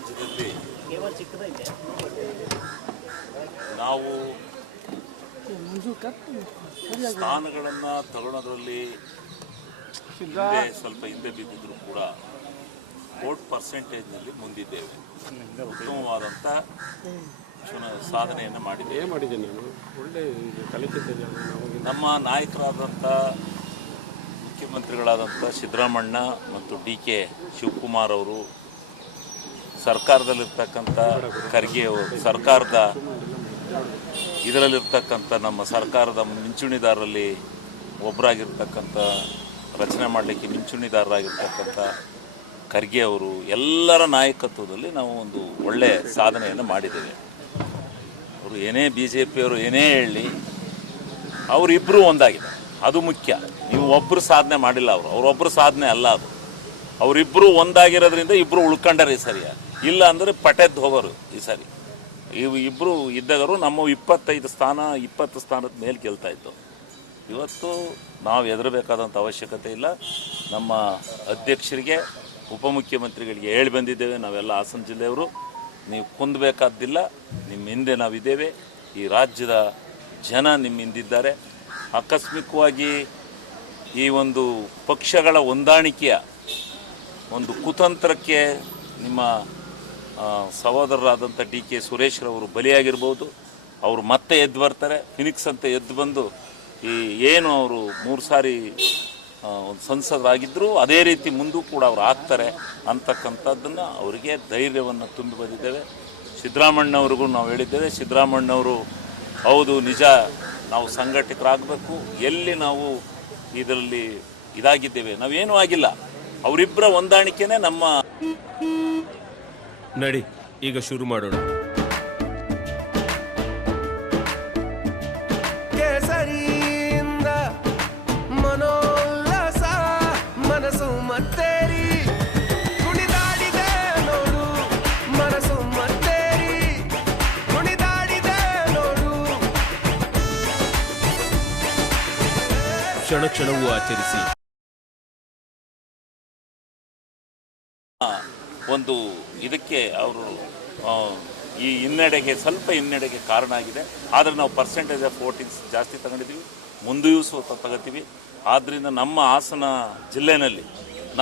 ರಾಜ್ಯದಲ್ಲಿ ನಾವು ಸ್ಥಾನಗಳನ್ನು ತಗೊಳ್ಳೋದ್ರಲ್ಲಿ ಸ್ವಲ್ಪ ಹಿಂದೆ ಬಿದ್ದಿದ್ರು ಕೂಡ ವೋಟ್ ಪರ್ಸೆಂಟೇಜ್ನಲ್ಲಿ ಮುಂದಿದ್ದೇವೆ. ಉತ್ತಮವಾದಂಥ ಸಾಧನೆಯನ್ನು ಮಾಡಿದ್ದೇವೆ. ನಮ್ಮ ನಾಯಕರಾದಂಥ ಮುಖ್ಯಮಂತ್ರಿಗಳಾದಂಥ ಸಿದ್ದರಾಮಣ್ಣ ಮತ್ತು ಡಿ.ಕೆ. ಶಿವಕುಮಾರ್ ಅವರು, ಸರ್ಕಾರದಲ್ಲಿರ್ತಕ್ಕಂಥ ಖರ್ಗೆ ಅವರು, ಸರ್ಕಾರದ ಇದರಲ್ಲಿರ್ತಕ್ಕಂಥ ನಮ್ಮ ಸರ್ಕಾರದ ಮಿಂಚುಣಿದಾರರಲ್ಲಿ ಒಬ್ಬರಾಗಿರ್ತಕ್ಕಂಥ, ರಚನೆ ಮಾಡಲಿಕ್ಕೆ ಮಿಂಚುಣಿದಾರರಾಗಿರ್ತಕ್ಕಂಥ ಖರ್ಗೆ ಅವರು ಎಲ್ಲರ ನಾಯಕತ್ವದಲ್ಲಿ ನಾವು ಒಂದು ಒಳ್ಳೆಯ ಸಾಧನೆಯನ್ನು ಮಾಡಿದ್ದೇವೆ. ಅವರು ಏನೇ BJP ಅವರು ಏನೇ ಹೇಳಲಿ, ಅವರಿಬ್ಬರು ಒಂದಾಗಿದೆ, ಅದು ಮುಖ್ಯ. ನೀವು ಒಬ್ಬರು ಸಾಧನೆ ಮಾಡಿಲ್ಲ, ಅವರೊಬ್ಬರು ಸಾಧನೆ ಅಲ್ಲ ಅದು. ಅವರಿಬ್ಬರು ಒಂದಾಗಿರೋದ್ರಿಂದ ಇಬ್ಬರು ಉಳ್ಕೊಂಡಾರೆ ಈ ಸರಿಯ, ಇಲ್ಲ ಅಂದರೆ ಪಟೆದ್ದು ಹೋಗೋರು ಈ ಸರಿ. ಇಬ್ಬರು ಇದ್ದಾಗರು ನಮ್ಮ 20 ಸ್ಥಾನದ ಮೇಲೆ ಗೆಲ್ತಾ ಇತ್ತು. ಇವತ್ತು ನಾವು ಹೆದರಬೇಕಾದಂಥ ಅವಶ್ಯಕತೆ ಇಲ್ಲ. ನಮ್ಮ ಅಧ್ಯಕ್ಷರಿಗೆ, ಉಪಮುಖ್ಯಮಂತ್ರಿಗಳಿಗೆ ಹೇಳಿ ಬಂದಿದ್ದೇವೆ, ನಾವೆಲ್ಲ ಹಾಸನ ಜಿಲ್ಲೆಯವರು, ನೀವು ಕುಂದಬೇಕಾದ್ದಿಲ್ಲ, ನಿಮ್ಮ ಹಿಂದೆ ನಾವಿದ್ದೇವೆ. ಈ ರಾಜ್ಯದ ಜನ ನಿಮ್ಮ ಹಿಂದಿದ್ದಾರೆ. ಆಕಸ್ಮಿಕವಾಗಿ ಈ ಒಂದು ಪಕ್ಷಗಳ ಹೊಂದಾಣಿಕೆಯ ಒಂದು ಕುತಂತ್ರಕ್ಕೆ ನಿಮ್ಮ ಸಹೋದರರಾದಂಥ ಡಿ.ಕೆ. ಸುರೇಶ್ರವರು ಬಲಿಯಾಗಿರ್ಬೋದು. ಅವರು ಮತ್ತೆ ಎದ್ದು ಬರ್ತಾರೆ, ಫಿನಿಕ್ಸ್ ಅಂತ ಎದ್ದು ಬಂದು ಈ ಏನು ಅವರು 3 ಸಾರಿ ಒಂದು ಸಂಸದರಾಗಿದ್ದರು ಅದೇ ರೀತಿ ಮುಂದೂ ಕೂಡ ಅವರು ಆಗ್ತಾರೆ ಅಂತಕ್ಕಂಥದ್ದನ್ನು ಅವರಿಗೆ ಧೈರ್ಯವನ್ನು ತುಂಬಿ ಬಂದಿದ್ದೇವೆ. ಸಿದ್ದರಾಮಣ್ಣವ್ರಿಗೂ ನಾವು ಹೇಳಿದ್ದೇವೆ, ಸಿದ್ದರಾಮಣ್ಣವರು ಹೌದು ನಿಜ, ನಾವು ಸಂಘಟಿತರಾಗಬೇಕು. ಎಲ್ಲಿ ನಾವು ಇದರಲ್ಲಿ ಇದಾಗಿದ್ದೇವೆ, ನಾವೇನೂ ಆಗಿಲ್ಲ. ಅವರಿಬ್ಬರ ಹೊಂದಾಣಿಕೆನೇ ನಮ್ಮ. ನಡಿ ಈಗ ಶುರು ಮಾಡೋಣ. ಕೇಸರಿಯಿಂದ ಮನೋಲ್ಲಾಸ ಮನಸ್ಸು ಮತ್ತೇರಿ ಕುಣಿದಾಡಿದೆ ನೋಡು, ಮನಸ್ಸು ಮತ್ತೇರಿ ಕುಣಿದಾಡಿದೆ ನೋಡು. ಕ್ಷಣ ಕ್ಷಣವೂ ಆಚರಿಸಿ. ಒಂದು ಇದಕ್ಕೆ ಅವರು ಈ ಹಿನ್ನಡೆಗೆ ಸ್ವಲ್ಪ ಹಿನ್ನಡೆಗೆ ಕಾರಣ ಆಗಿದೆ. ಆದರೆ ನಾವು ಪರ್ಸೆಂಟೇಜ್ ಆಫ್ ವೋಟಿಂಗ್ಸ್ ಜಾಸ್ತಿ ತಗೊಂಡಿದ್ದೀವಿ, ಮುಂದೆಯೂ ತಗೋತೀವಿ. ಆದ್ದರಿಂದ ನಮ್ಮ ಹಾಸನ ಜಿಲ್ಲೆಯಲ್ಲಿ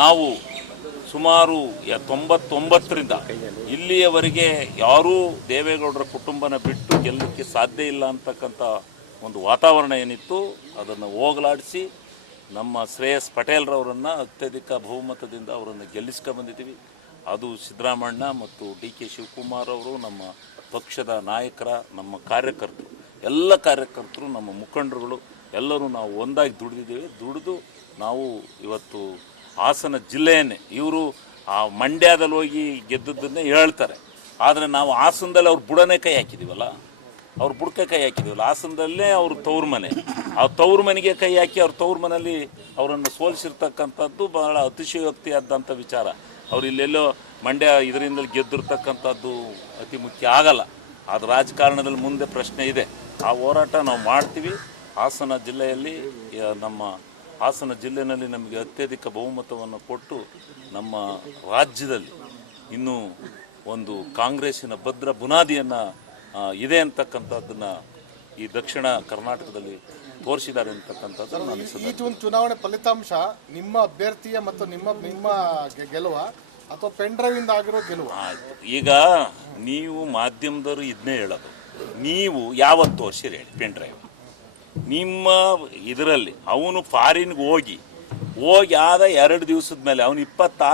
ನಾವು ಸುಮಾರು 99ರಿಂದ ಇಲ್ಲಿಯವರೆಗೆ ಯಾರೂ ದೇವೇಗೌಡರ ಕುಟುಂಬನ ಬಿಟ್ಟು ಗೆಲ್ಲಲಿಕ್ಕೆ ಸಾಧ್ಯ ಇಲ್ಲ ಅಂತಕ್ಕಂಥ ಒಂದು ವಾತಾವರಣ ಏನಿತ್ತು, ಅದನ್ನು ಹೋಗಲಾಡಿಸಿ ನಮ್ಮ ಶ್ರೇಯಸ್ ಪಟೇಲ್ರವರನ್ನು ಅತ್ಯಧಿಕ ಬಹುಮತದಿಂದ ಅವರನ್ನು ಗೆಲ್ಲಿಸ್ಕೊಂಡ್ಬಂದಿದ್ದೀವಿ. ಅದು ಸಿದ್ದರಾಮಣ್ಣ ಮತ್ತು ಡಿ.ಕೆ. ಶಿವಕುಮಾರ್ ಅವರು, ನಮ್ಮ ಪಕ್ಷದ ನಾಯಕರ, ನಮ್ಮ ಕಾರ್ಯಕರ್ತರು, ಎಲ್ಲ ಕಾರ್ಯಕರ್ತರು, ನಮ್ಮ ಮುಖಂಡರುಗಳು ಎಲ್ಲರೂ ನಾವು ಒಂದಾಗಿ ದುಡಿದು ನಾವು ಇವತ್ತು ಹಾಸನ ಜಿಲ್ಲೆಯನ್ನೇ, ಇವರು ಆ ಮಂಡ್ಯದಲ್ಲಿ ಹೋಗಿ ಗೆದ್ದದ್ದನ್ನೇ ಹೇಳ್ತಾರೆ, ಆದರೆ ನಾವು ಹಾಸನದಲ್ಲಿ ಅವ್ರ ಬುಡನೇ ಕೈ ಹಾಕಿದ್ದೀವಲ್ಲ, ಅವ್ರ ಬುಡಕ್ಕೆ ಕೈ ಹಾಕಿದ್ದೀವಲ್ಲ. ಹಾಸನದಲ್ಲೇ ಅವ್ರ ತವ್ರ ಮನೆ, ಆ ತವ್ರ ಮನೆಗೆ ಕೈ ಹಾಕಿ ಅವ್ರ ತವ್ರ ಮನೆಯಲ್ಲಿ ಅವರನ್ನು ಸೋಲಿಸಿರ್ತಕ್ಕಂಥದ್ದು ಬಹಳ ಅತಿಶಯೋಕ್ತಿಯಾದಂಥ ವಿಚಾರ. ಅವ್ರು ಇಲ್ಲೆಲ್ಲೋ ಮಂಡ್ಯ ಇದರಿಂದಲೇ ಗೆದ್ದಿರ್ತಕ್ಕಂಥದ್ದು ಅತಿ ಮುಖ್ಯ ಆಗಲ್ಲ. ಅದು ರಾಜಕಾರಣದಲ್ಲಿ ಮುಂದೆ ಪ್ರಶ್ನೆ ಇದೆ. ಆ ಹೋರಾಟ ನಾವು ಮಾಡ್ತೀವಿ. ಹಾಸನ ಜಿಲ್ಲೆಯಲ್ಲಿ ನಮ್ಮ ಹಾಸನ ಜಿಲ್ಲೆಯಲ್ಲಿ ನಮಗೆ ಅತ್ಯಧಿಕ ಬಹುಮತವನ್ನು ಕೊಟ್ಟು ನಮ್ಮ ರಾಜ್ಯದಲ್ಲಿ ಇನ್ನೂ ಒಂದು ಕಾಂಗ್ರೆಸ್ಸಿನ ಭದ್ರ ಬುನಾದಿಯನ್ನು ಇದೆ ಅಂತಕ್ಕಂಥದ್ದನ್ನು ಈ ದಕ್ಷಿಣ ಕರ್ನಾಟಕದಲ್ಲಿ ತೋರಿಸಿದ್ದಾರೆ ಅಂತಕ್ಕಂಥದ್ದು ನಾನು. ಈ ಚುನಾವಣೆ ಫಲಿತಾಂಶ ನಿಮ್ಮ ಅಭ್ಯರ್ಥಿಯ ಮತ್ತು ನಿಮ್ಮ ಗೆಲುವ ಅಥವಾ ಪೆನ್ ಡ್ರೈವ್ ಇಂದ ಆಗಿರೋ ಗೆಲುವು? ಈಗ ನೀವು ಮಾಧ್ಯಮದವರು ಇದನ್ನೇ ಹೇಳೋದು, ನೀವು ಯಾವತ್ತು ತೋರಿಸಿರಿ ಹೇಳಿ ಪೆನ್ ಡ್ರೈವ್? ನಿಮ್ಮ ಇದರಲ್ಲಿ ಅವನು ಫಾರಿನ್ಗೆ ಹೋಗಿ ಆದ 2 ದಿವಸದ ಮೇಲೆ ಅವನು 26